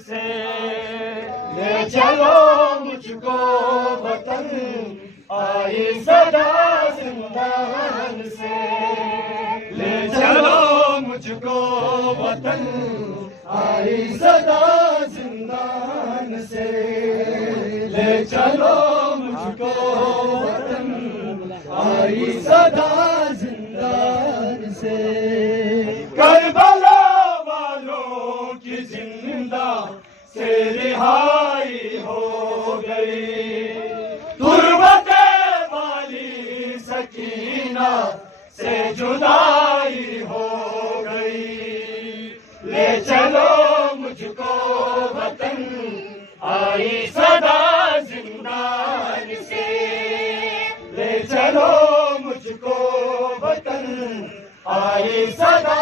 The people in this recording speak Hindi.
से। ले चलो मुझको वतन आई सदा जिंदान से। ले चलो मुझको वतन आई सदा जिंदान से। ले चलो मुझको वतन आई सदा जिंदान से। करबला वालों की जिंदा से रिहाई हो गई, तुर्बते वाली सकीना से जुदाई हो गई। ले चलो मुझको वतन आई सदा जिंदान से। ले चलो मुझको वतन आई सदा